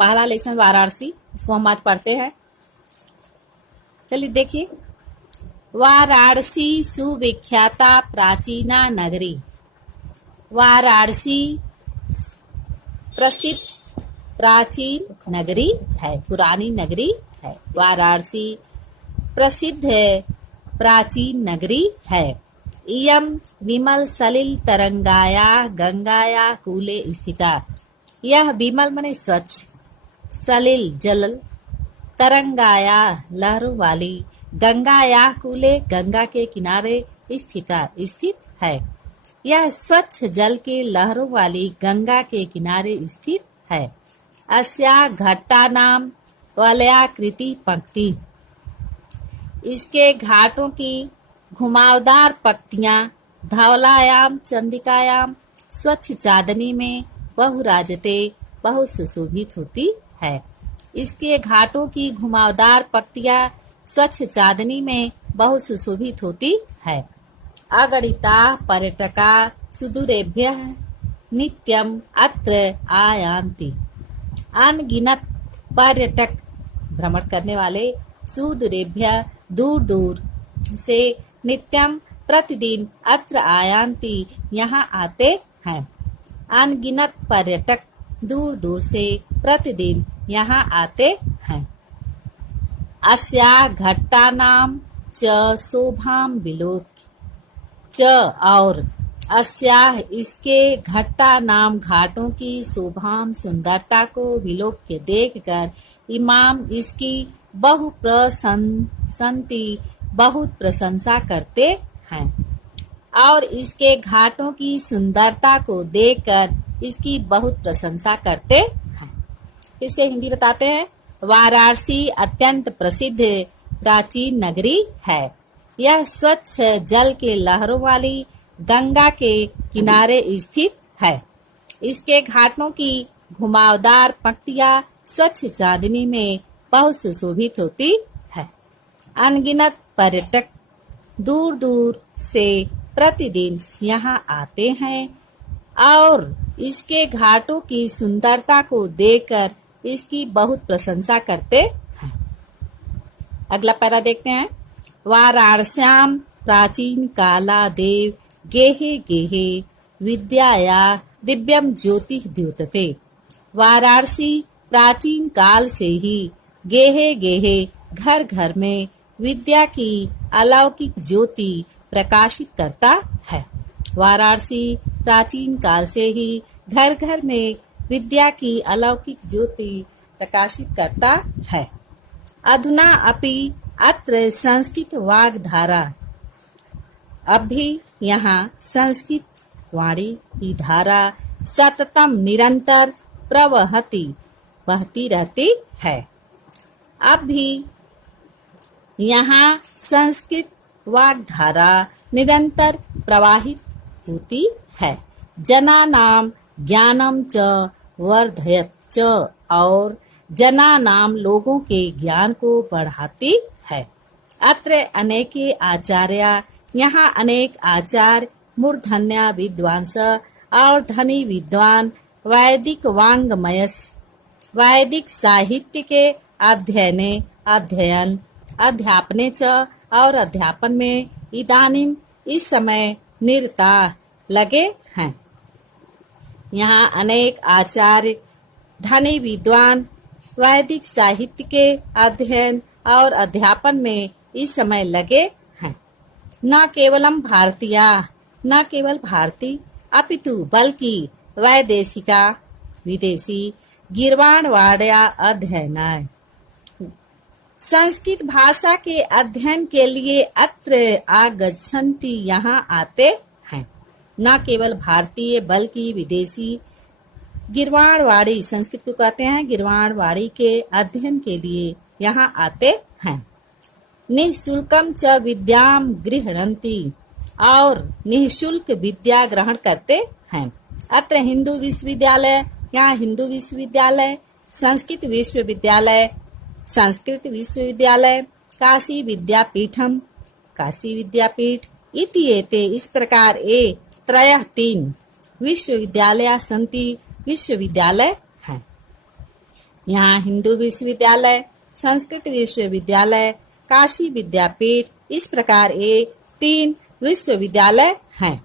पहला लेसन वाराणसी, इसको हम आज पढ़ते हैं। चलिए देखिए, वाराणसी सुविख्याता प्राचीना नगरी। वाराणसी प्रसिद्ध प्राचीन नगरी है, पुरानी नगरी है। वाराणसी प्रसिद्ध प्राचीन नगरी है। इयं विमल सलिल तरंगाया गंगाया कूले स्थिता। यह विमल माने स्वच्छ, सलिल जल, तरंगाया लहरों वाली, गंगाया कूले गंगा के किनारे स्थित है। यह स्वच्छ जल के लहरों वाली गंगा के किनारे स्थित है। अस्या घट्टा नाम वलयाकृति पंक्ति। इसके घाटों की घुमावदार पक्तियां धवलायाम चंदिकायाम स्वच्छ चांदनी में बहुराजते बहुत सुशोभित होती है। इसके घाटों की घुमावदार पक्तियां स्वच्छ चांदनी में बहुत सुशोभित होती है। अगणिता पर्यटका सुदूरेभ्यः नित्यम अत्र आयान्ति। अनगिनत पर्यटक भ्रमण करने वाले सुदूरेभ्यः दूर दूर से नित्यम प्रतिदिन अत्र आयान्ति यहाँ आते हैं। अनगिनत पर्यटक दूर दूर से प्रतिदिन यहाँ आते हैं। अस्या घट्टानाम च शोभाम विलोक्य। च और अस्या इसके घट्टा नाम घाटों की शोभाम सुंदरता को विलोक्य देखकर इमाम इसकी बहुत प्रशंसा करते हैं। और इसके घाटों की सुंदरता को देखकर इसकी बहुत प्रशंसा करते हैं। इसे हिंदी बताते हैं। वाराणसी अत्यंत प्रसिद्ध प्राचीन नगरी है। यह स्वच्छ जल के लहरों वाली गंगा के किनारे स्थित है। इसके घाटों की घुमावदार पंक्तियां स्वच्छ चांदनी में बहुत सुशोभित होती है। अनगिनत पर्यटक दूर दूर से प्रतिदिन यहाँ आते हैं और इसके घाटों की सुंदरता को देखकर इसकी बहुत प्रशंसा करते हैं। अगला पैरा देखते हैं। वाराणस्याम प्राचीन काला देव गेहे गेहे विद्याया दिव्यम ज्योति द्योतते। वाराणसी प्राचीन काल से ही गेहे गेहे घर घर में विद्या की अलौकिक ज्योति प्रकाशित करता है। वाराणसी प्राचीन काल से ही घर घर में विद्या की अलौकिक ज्योति प्रकाशित करता है। अधुना अपि अत्र संस्कृत वाग्धारा। अब भी यहाँ संस्कृत वाणी की धारा सततम निरंतर प्रवहती बहती रहती है। अब भी यहाँ संस्कृत वाग्धारा निरंतर प्रवाहित होती है। जना नाम ज्ञानम च वर्धयत च और जना नाम लोगों के ज्ञान को बढ़ाती है। अत्र अनेके आचार्य। यहाँ अनेक आचार्य मूर्धन्या विद्वांस और धनी विद्वान वैदिक वांग्मयस वैदिक साहित्य के अध्ययन अध्यापने च और अध्यापन में इदानीम इस समय निरता लगे हैं। यहाँ अनेक आचार्य धनी विद्वान वैदिक साहित्य के अध्ययन और अध्यापन में इस समय लगे हैं। न केवलम भारतीया, न केवल भारतीय अपितु बल्कि वैदेशिका विदेशी गिरवाणवाड्या अध्ययनाय। संस्कृत भाषा के अध्ययन के लिए अत्र आगच्छन्ति यहाँ आते हैं। न केवल भारतीय बल्कि विदेशी गिरवाणवाड़ी, संस्कृत को कहते हैं गिरवाणवाड़ी के अध्ययन के लिए यहाँ आते हैं। निःशुल्कम च विद्याम गृह्णन्ति और निःशुल्क विद्या ग्रहण करते हैं। अत्र हिंदू विश्वविद्यालय, यहाँ हिंदू विश्वविद्यालय, संस्कृत विश्वविद्यालय, संस्कृत विश्वविद्यालय, काशी विद्यापीठम, काशी विद्यापीठ इति एते इस प्रकार त्रयः तीन विश्वविद्यालय संति विश्वविद्यालय हैं। यहाँ हिंदू विश्वविद्यालय, संस्कृत विश्वविद्यालय, काशी विद्यापीठ, इस प्रकार ये 3 विश्वविद्यालय हैं।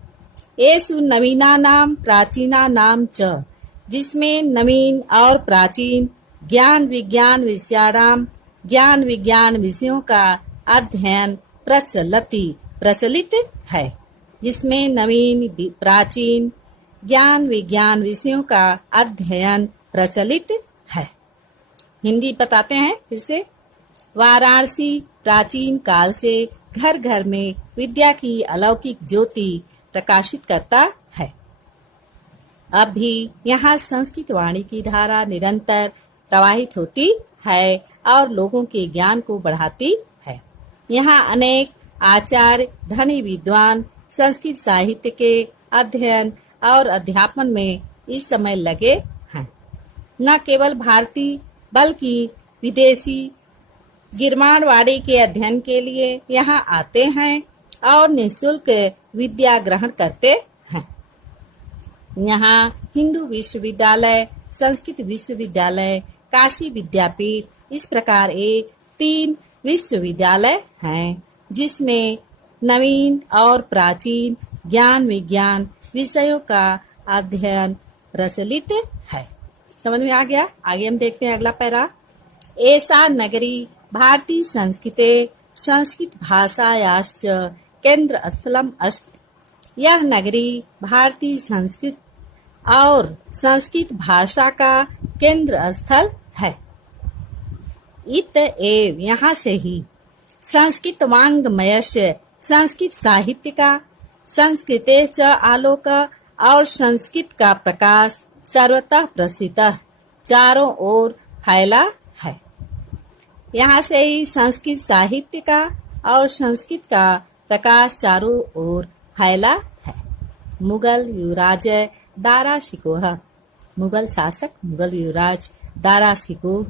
येषु नवीनानां प्राचीनानां च, जिसमें नवीन और प्राचीन ज्ञान विज्ञान विषयाणाम, ज्ञान विज्ञान विषयों का अध्ययन प्रचलित है। जिसमें नवीन प्राचीन ज्ञान विज्ञान विषयों का अध्ययन प्रचलित है। हिंदी बताते हैं फिर से। वाराणसी प्राचीन काल से घर घर में विद्या की अलौकिक ज्योति प्रकाशित करता है। अब भी यहाँ संस्कृत वाणी की धारा निरंतर प्रवाहित होती है और लोगों के ज्ञान को बढ़ाती है। यहाँ अनेक आचार्य धनी विद्वान संस्कृत साहित्य के अध्ययन और अध्यापन में इस समय लगे हैं। न केवल भारतीय बल्कि विदेशी गिरवाणवाड़ी के अध्ययन के लिए यहाँ आते हैं और निःशुल्क विद्या ग्रहण करते हैं। यहाँ हिंदू विश्वविद्यालय, संस्कृत विश्वविद्यालय, काशी विद्यापीठ, इस प्रकार ये 3 विश्वविद्यालय हैं, जिसमें नवीन और प्राचीन ज्ञान विज्ञान विषयों का अध्ययन प्रचलित है। समझ में आ गया? आगे हम देखते हैं अगला पैरा। एषा नगरी भारतीय संस्कृते संस्कृत भाषायाश्च केंद्र स्थलम अस्ति। यह नगरी भारतीय संस्कृत और संस्कृत भाषा का केंद्र स्थल है। इत एव, यहाँ से ही संस्कृत वाङ्मयस्य, संस्कृत साहित्य का, संस्कृते च आलोक, और संस्कृत का प्रकाश सर्वतः प्रसिद्ध चारों ओर फैला है। यहाँ से ही संस्कृत साहित्य का और संस्कृत का प्रकाश चारों ओर फैला है। मुगल युवराज दारा शिकोह, मुगल शासक मुगल युवराज दारा शिकोह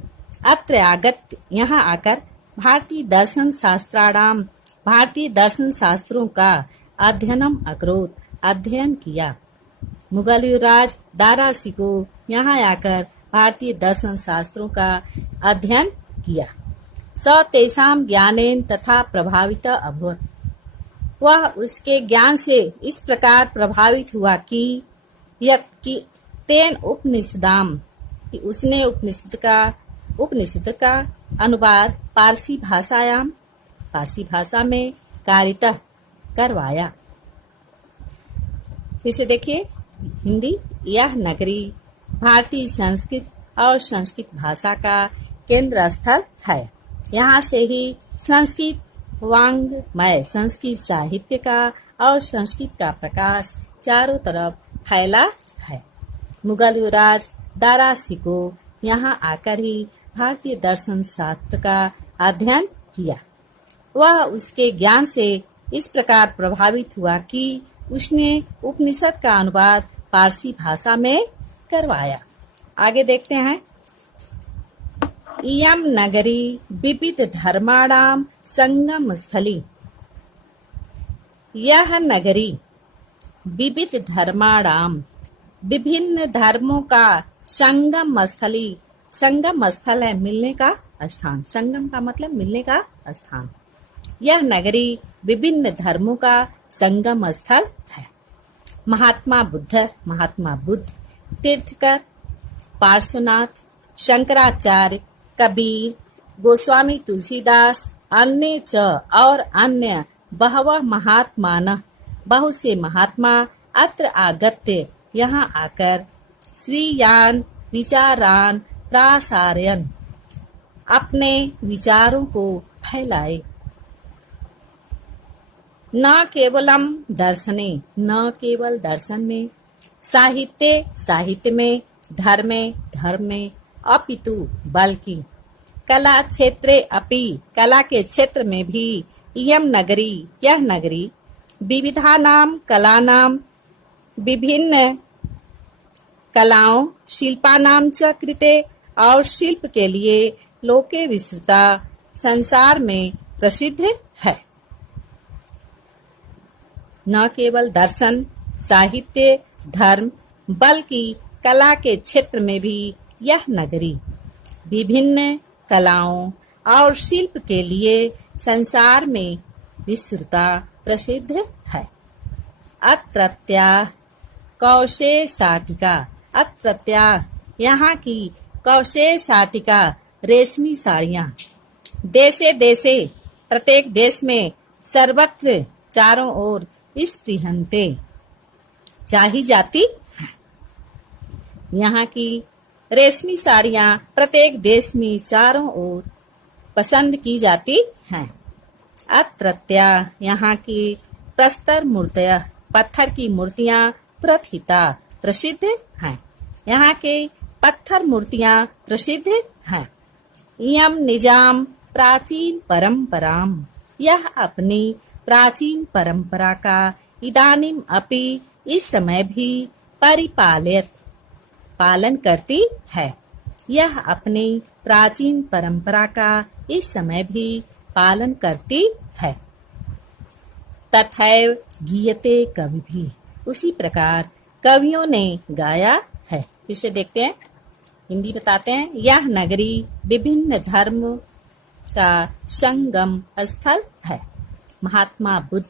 अत्र आगत, यहाँ आकर भारतीय दर्शन शास्त्राणाम, भारतीय दर्शन शास्त्रों का अध्ययनम अकरोत, अध्ययन किया। मुगल युवराज दारा शिकोह यहाँ आकर भारतीय दर्शन शास्त्रों का अध्ययन किया। स तेषां ज्ञानेन तथा प्रभावित अभवत्, वह उसके ज्ञान से इस प्रकार प्रभावित हुआ कि कि तेन उपनिषदाम, कि उसने उपनिषद का अनुवाद पारसी भाषायाम, पारसी भाषा में कारितः करवाया। फिर से देखिए हिंदी। यह नगरी भारतीय संस्कृत और संस्कृत भाषा का केंद्र स्थल है। यहाँ से ही संस्कृत वाङ्मय, संस्कृत साहित्य का और संस्कृत का प्रकाश चारों तरफ फैला है। मुगल युवराज दारा शिकोह यहाँ आकर ही भारतीय दर्शन शास्त्र का अध्ययन किया। वह उसके ज्ञान से इस प्रकार प्रभावित हुआ कि उसने उपनिषद का अनुवाद पारसी भाषा में करवाया। आगे देखते हैं। इयम नगरी विविध धर्माणाम संगम स्थली, यह नगरी विविध धर्माणाम, विभिन्न धर्मों का संगम स्थली, संगम स्थल है मिलने का स्थान, संगम का मतलब मिलने का स्थान। यह नगरी विभिन्न धर्मों का संगम स्थल है। महात्मा बुद्ध, तीर्थकर, पार्श्वनाथ, शंकराचार्य, कबीर, गोस्वामी तुलसीदास, अन्य च और अन्य बहवः महात्मानः, बहुत से महात्मा अत्र आगत्य, यहाँ आकर स्वीयान विचारान प्रासारयन्, अपने विचारों को फैलाए। न केवलम दर्शने, न केवल दर्शन में, साहित्य में, धर्म में, अपितु बल्कि कला क्षेत्रे अपि, कला के क्षेत्र में भी, इयम नगरी, यह नगरी, विविधानाम कलानाम, विभिन्न कलाओं, शिल्पानाम च कृते, और शिल्प के लिए लोके विस्तृता, संसार में प्रसिद्ध है। न केवल दर्शन, साहित्य, धर्म, बल्कि कला के क्षेत्र में भी यह नगरी विभिन्न कलाओं और शिल्प के लिए संसार में विश्वता प्रसिद्ध है। अत्रत्या कौशे साटिका, अत्रत्या यहाँ की कौशे साटिका रेशमी साड़ियाँ देशे देशे प्रत्येक देश में सर्वत्र चारों ओर स्पृहन्ते चाही जाती है। यहाँ की रेशमी साड़ियाँ प्रत्येक देश में चारों ओर पसंद की जाती हैं। अत्रत्या यहाँ की प्रस्तर मूर्तियाँ, पत्थर की मूर्तियाँ प्रथिता प्रसिद्ध हैं। यहाँ के पत्थर मूर्तियाँ प्रसिद्ध हैं। इयम निजाम प्राचीन परंपराम, यह अपनी प्राचीन परंपरा का इदानीम अपि इस समय भी परिपालित पालन करती है। यह अपनी प्राचीन परंपरा का इस समय भी पालन करती है। तथैव गीयते कवि भी, उसी प्रकार कवियों ने गाया है। फिर से देखते हैं, हिंदी बताते हैं। यह नगरी विभिन्न धर्म का संगम स्थल है। महात्मा बुद्ध,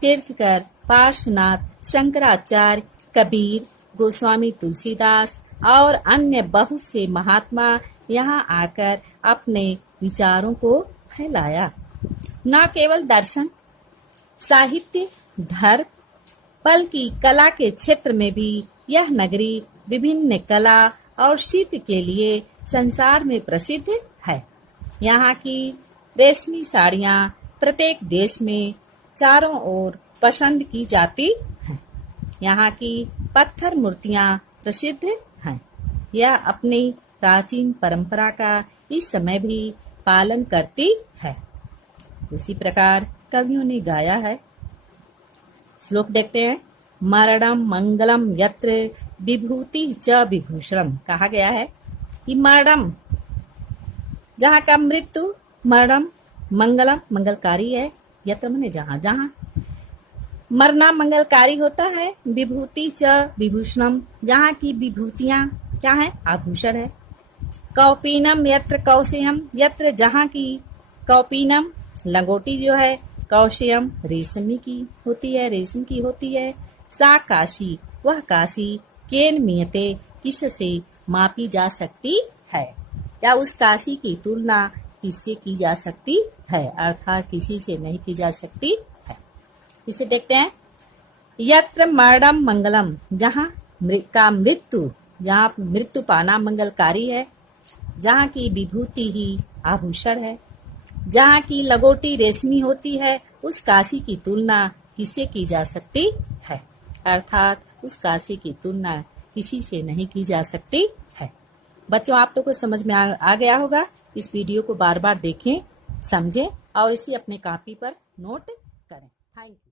तीर्थकर, पार्श्वनाथ, शंकराचार्य, कबीर, गोस्वामी तुलसीदास और अन्य बहुत से महात्मा यहाँ आकर अपने विचारों को फैलाया। न केवल दर्शन, साहित्य, धर्म, बल्कि कला के क्षेत्र में भी यह नगरी विभिन्न कला और शिल्प के लिए संसार में प्रसिद्ध है। यहाँ की रेशमी साड़ियाँ प्रत्येक देश में चारों ओर पसंद की जाती हैं। यहाँ की पत्थर मूर्तियाँ प्रसिद्ध हैं। यह अपनी प्राचीन परंपरा का इस समय भी पालन करती है। इसी प्रकार कवियों ने गाया है। श्लोक देखते हैं। मरणम मंगलम यत्र विभूति च विभूषणम, कहा गया है कि मरणम जहाँ का मृत्यु, मरणम मंगलम मंगलकारी है, यत्र मने जहाँ जहाँ मरना मंगलकारी होता है। विभूति च विभूषणम, जहाँ की विभूतियाँ क्या है, आभूषण है। कौपीनम यत्र कौशेयम, यत्र जहाँ की कौपीनम लंगोटी जो है, कौशेयम रेशमी की होती है, रेशम की होती है। सा काशी, वह काशी, केन मियते किससे मापी जा सकती है, या उस काशी की तुलना किससे की जा सकती है, अर्थात किसी से नहीं की जा सकती है। इसे देखते हैं। यत्र मरणम मंगलम, जहाँ का मृत्यु, जहाँ मृत्यु पाना मंगलकारी है, जहाँ की विभूति ही आभूषण है, जहाँ की लगोटी रेशमी होती है, उस काशी की तुलना किससे की जा सकती है, अर्थात उस काशी की तुलना किसी से नहीं की जा सकती है। बच्चों, आप लोग को समझ में आ गया होगा। इस वीडियो को बार बार देखें, समझें और इसे अपने कॉपी पर नोट करें। Thank you.